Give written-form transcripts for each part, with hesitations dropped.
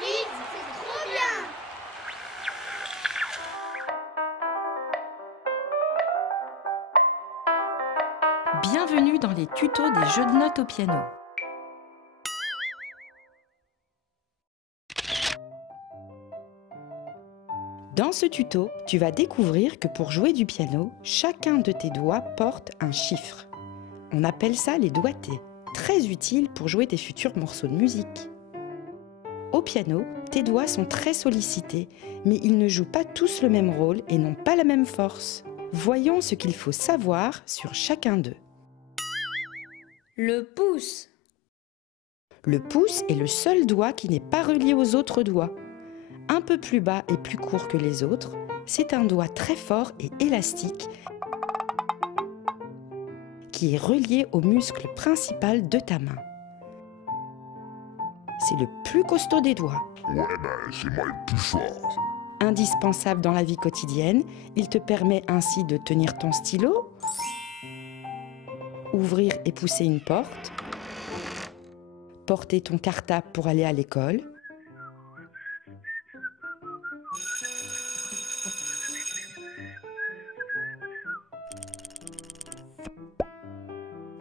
Kids, c'est trop bien! Bienvenue dans les tutos des jeux de notes au piano. Dans ce tuto, tu vas découvrir que pour jouer du piano, chacun de tes doigts porte un chiffre. On appelle ça les doigtés, très utiles pour jouer tes futurs morceaux de musique. Au piano, tes doigts sont très sollicités, mais ils ne jouent pas tous le même rôle et n'ont pas la même force. Voyons ce qu'il faut savoir sur chacun d'eux. Le pouce. Le pouce est le seul doigt qui n'est pas relié aux autres doigts. Un peu plus bas et plus court que les autres, c'est un doigt très fort et élastique qui est relié au muscle principal de ta main. C'est le plus costaud des doigts. Ouais, c'est moi le plus fort. Indispensable dans la vie quotidienne, il te permet ainsi de tenir ton stylo, ouvrir et pousser une porte, porter ton cartable pour aller à l'école,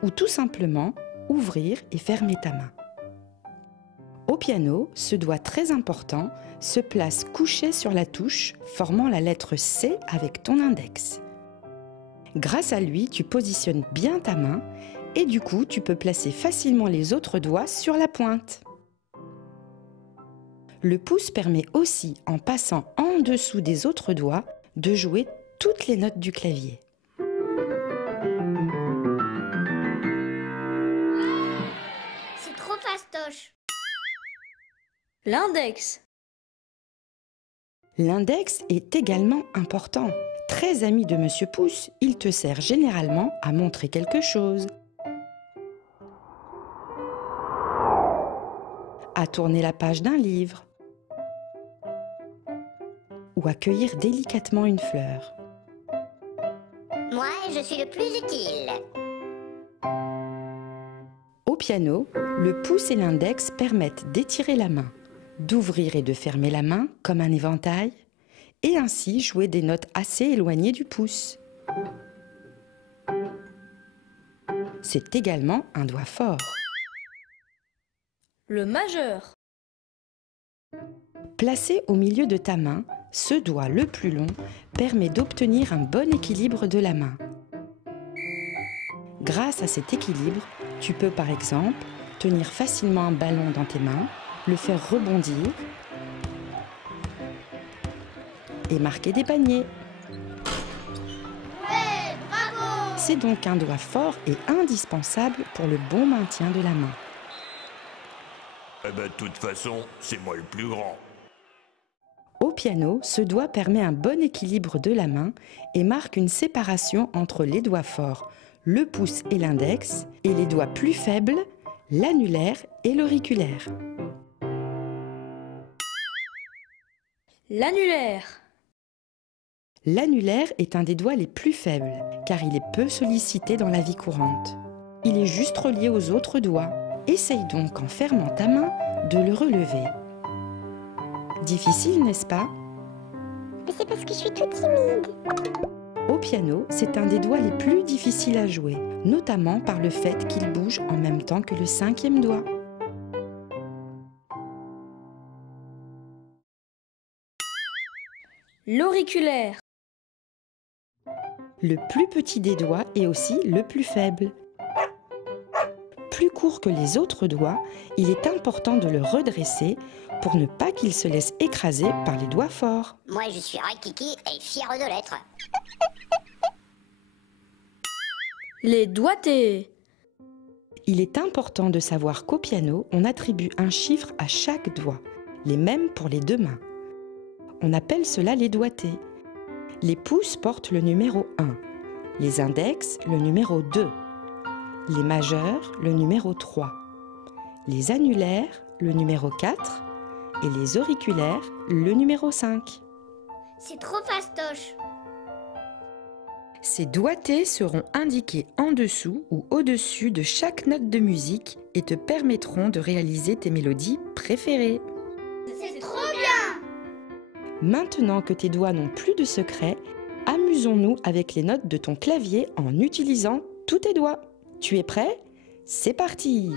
ou tout simplement ouvrir et fermer ta main. Au piano, ce doigt très important se place couché sur la touche, formant la lettre C avec ton index. Grâce à lui, tu positionnes bien ta main et du coup, tu peux placer facilement les autres doigts sur la pointe. Le pouce permet aussi, en passant en dessous des autres doigts, de jouer toutes les notes du clavier. C'est trop fastoche. L'index. L'index est également important. Très ami de Monsieur Pouce, il te sert généralement à montrer quelque chose, à tourner la page d'un livre ou à cueillir délicatement une fleur. Moi, je suis le plus utile. Au piano, le pouce et l'index permettent d'étirer la main, d'ouvrir et de fermer la main comme un éventail, et ainsi jouer des notes assez éloignées du pouce. C'est également un doigt fort. Le majeur. Placé au milieu de ta main, ce doigt le plus long permet d'obtenir un bon équilibre de la main. Grâce à cet équilibre, tu peux par exemple tenir facilement un ballon dans tes mains, le faire rebondir et marquer des paniers. Ouais, bravo! C'est donc un doigt fort et indispensable pour le bon maintien de la main. De toute façon, c'est moi le plus grand. Au piano, ce doigt permet un bon équilibre de la main et marque une séparation entre les doigts forts, le pouce et l'index, et les doigts plus faibles, l'annulaire et l'auriculaire. L'annulaire. L'annulaire est un des doigts les plus faibles, car il est peu sollicité dans la vie courante. Il est juste relié aux autres doigts. Essaye donc, en fermant ta main, de le relever. Difficile, n'est-ce pas? Mais c'est parce que je suis toute timide. Au piano, c'est un des doigts les plus difficiles à jouer, notamment par le fait qu'il bouge en même temps que le cinquième doigt. L'auriculaire. Le plus petit des doigts est aussi le plus faible. Plus court que les autres doigts, il est important de le redresser pour ne pas qu'il se laisse écraser par les doigts forts. Moi, je suis Raikiki et fière de l'être. Les doigtés. Il est important de savoir qu'au piano, on attribue un chiffre à chaque doigt, les mêmes pour les deux mains. On appelle cela les doigtés. Les pouces portent le numéro 1, les index le numéro 2, les majeurs le numéro 3, les annulaires le numéro 4 et les auriculaires le numéro 5. C'est trop fastoche. Ces doigtés seront indiqués en dessous ou au-dessus de chaque note de musique et te permettront de réaliser tes mélodies préférées. C'est trop bien! Maintenant que tes doigts n'ont plus de secret, amusons-nous avec les notes de ton clavier en utilisant tous tes doigts. Tu es prêt? C'est parti!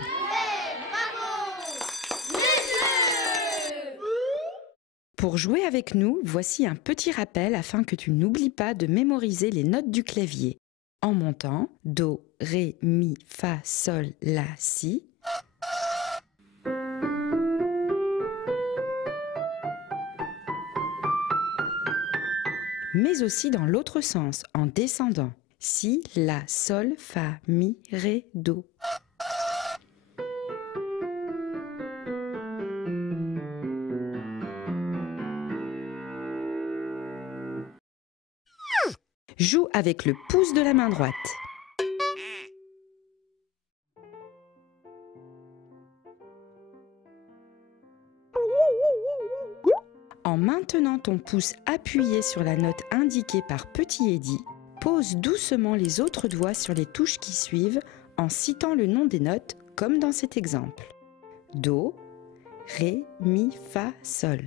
Pour jouer avec nous, voici un petit rappel afin que tu n'oublies pas de mémoriser les notes du clavier. En montant, Do, Ré, Mi, Fa, Sol, La, Si. Mais aussi dans l'autre sens, en descendant. Si, La, Sol, Fa, Mi, Ré, Do. Joue avec le pouce de la main droite. En maintenant ton pouce appuyé sur la note indiquée par Petit Eddy, pose doucement les autres doigts sur les touches qui suivent en citant le nom des notes comme dans cet exemple. Do, Ré, Mi, Fa, Sol.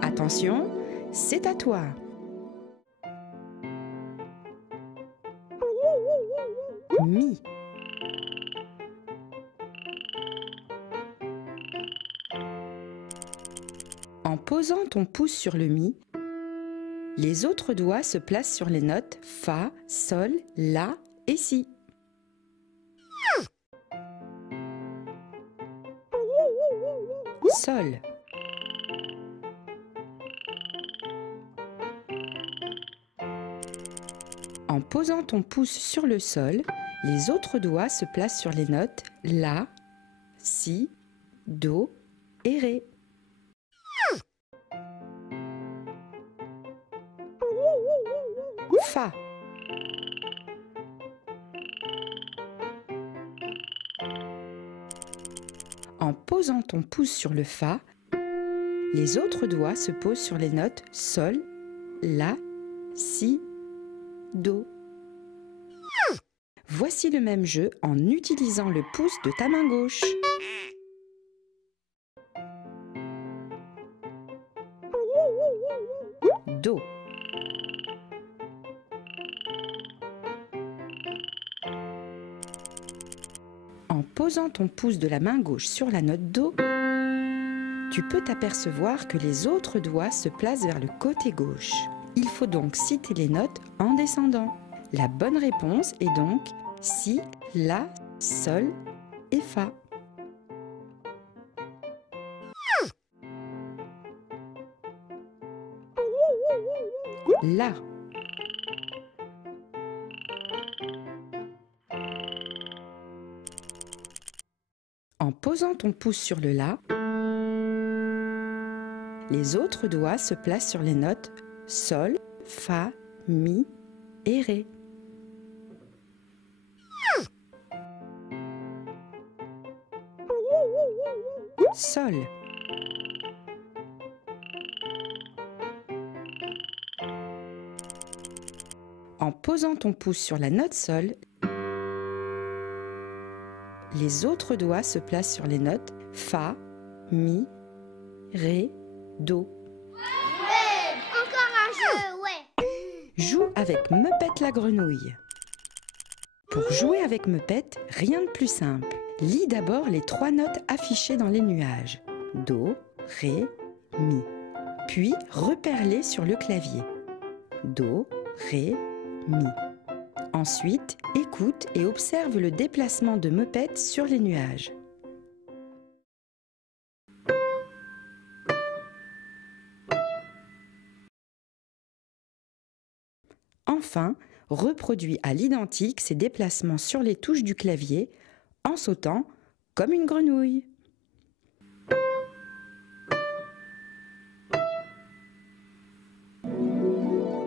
Attention, c'est à toi. Mi. En posant ton pouce sur le Mi, les autres doigts se placent sur les notes Fa, Sol, La et Si. Sol. En posant ton pouce sur le Sol, les autres doigts se placent sur les notes La, Si, Do et Ré. Fa. En posant ton pouce sur le Fa, les autres doigts se posent sur les notes Sol, La, Si, Do. Voici le même jeu en utilisant le pouce de ta main gauche. Do. En posant ton pouce de la main gauche sur la note Do, tu peux t'apercevoir que les autres doigts se placent vers le côté gauche. Il faut donc citer les notes en descendant. La bonne réponse est donc Si, La, Sol et Fa. La. En posant ton pouce sur le La, les autres doigts se placent sur les notes Sol, Fa, Mi et Ré. Sol. En posant ton pouce sur la note Sol, les autres doigts se placent sur les notes Fa, Mi, Ré, Do. Ouais! Encore un jeu, ouais! Joue avec Meupette la grenouille. Pour jouer avec Meupette, rien de plus simple. Lis d'abord les 3 notes affichées dans les nuages. Do, Ré, Mi. Puis repère-les sur le clavier. Do, Ré, Mi. Ensuite, écoute et observe le déplacement de Meupette sur les nuages. Enfin, reproduis à l'identique ces déplacements sur les touches du clavier en sautant comme une grenouille.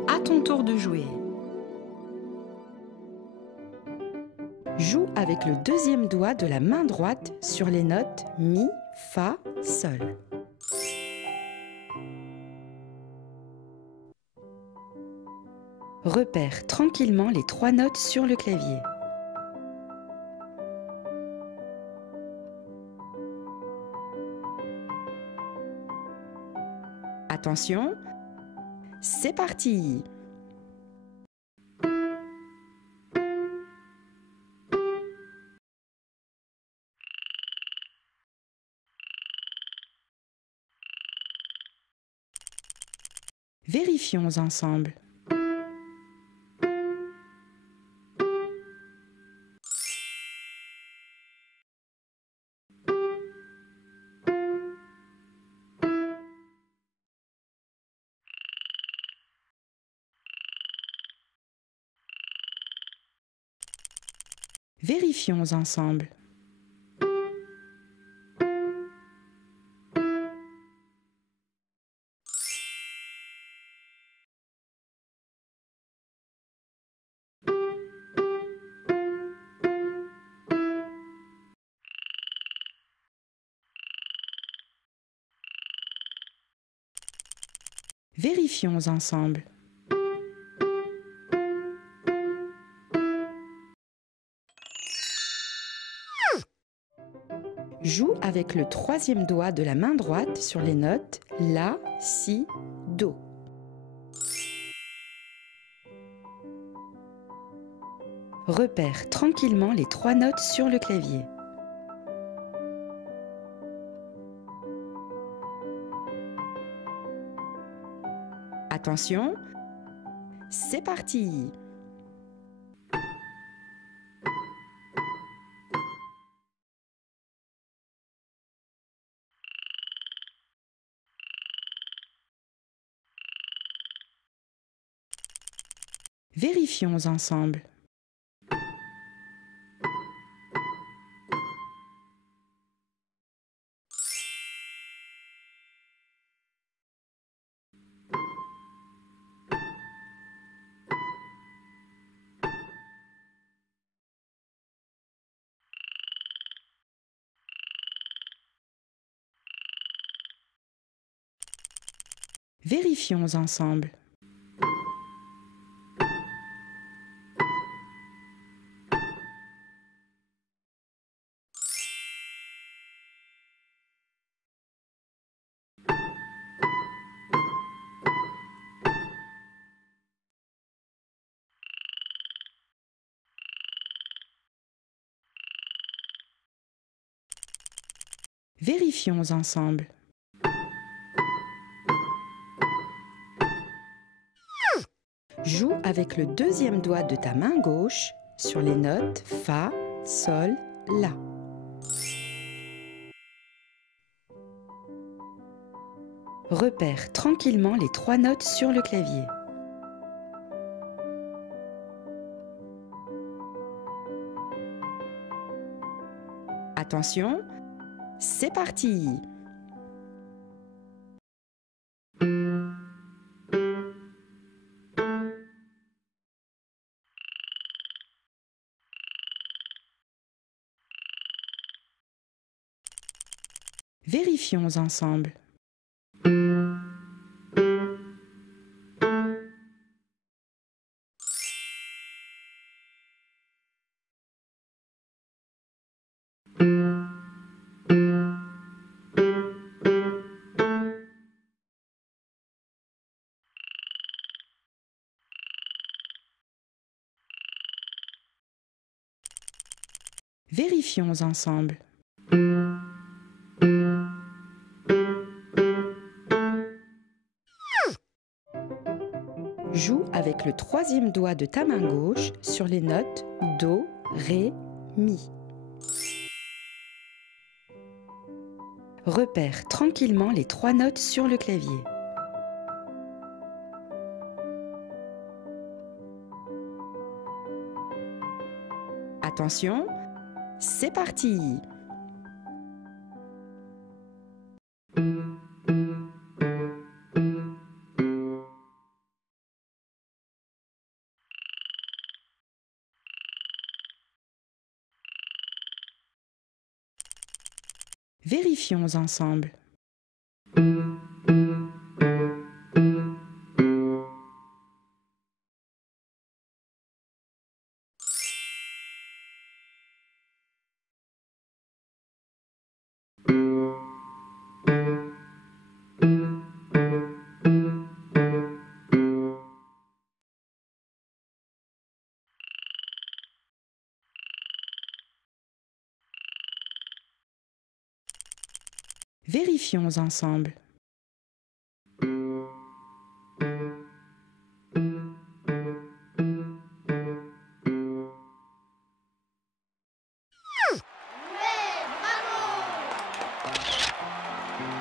À ton tour de jouer. Joue avec le deuxième doigt de la main droite sur les notes Mi, Fa, Sol. Repère tranquillement les 3 notes sur le clavier. Attention, c'est parti! Vérifions ensemble. Vérifions ensemble. Vérifions ensemble. Joue avec le troisième doigt de la main droite sur les notes La, Si, Do. Repère tranquillement les 3 notes sur le clavier. Attention, c'est parti! Vérifions ensemble. Vérifions ensemble. Vérifions ensemble. Joue avec le deuxième doigt de ta main gauche sur les notes Fa, Sol, La. Repère tranquillement les 3 notes sur le clavier. Attention, c'est parti! Vérifions ensemble. Vérifions ensemble. Joue avec le troisième doigt de ta main gauche sur les notes Do, Ré, Mi. Repère tranquillement les 3 notes sur le clavier. Attention, c'est parti! Vérifions ensemble. Vérifions ensemble.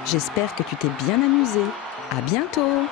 J'espère que tu t'es bien amusé. À bientôt!